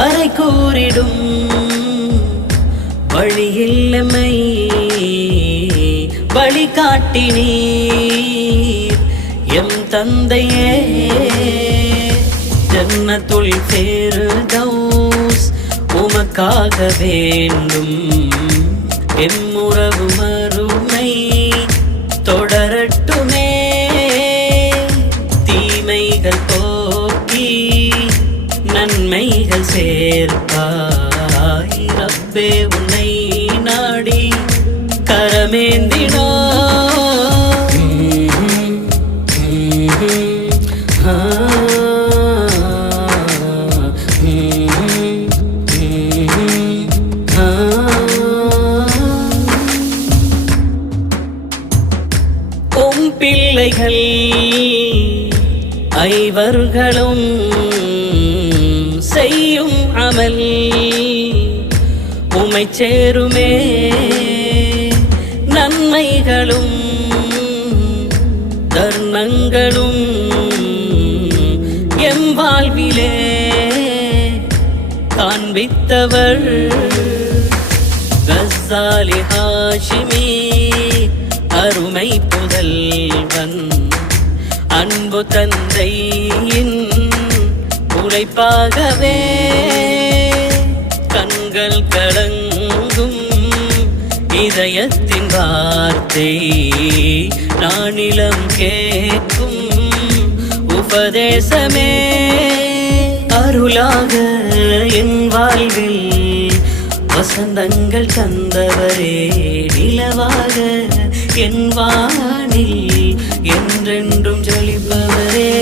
மறை கூறிடும் வழியில்லை வழிகாட்டினீர் எம் தந்தையே. ஜன்னத்துல் ஃபிர்தௌஸ் உமக்காக வேண்டும். எம்முறவு மறுமை தொடரட்டுமே. தீமைகள் போக்கி நன்மைகள் சேர்ப்பாய். ரப்பே உன்னை நாடி கரமேந்தினோ. பிள்ளைகள் ஐவர்களும் செய்யும் அமல் உமை சேருமே. நன்மைகளும் தர்மங்களும் எம் வாழ்விலே காண்பித்தவர் கஸ்ஸாலி ஹாஷிமி அருமை புதல்வன். அன்பு தந்தையின் உழைப்பாகவே கண்கள் கலங்கும் இதயத்தின் வார்த்தை நானிலம் கேட்கும் உபதேசமே. அருளாக என் வாழ்வில் வசந்தங்கள் தந்தவரே. நிலவாக என் வானில் என்றென்றும் ஜொலிப்பவரே.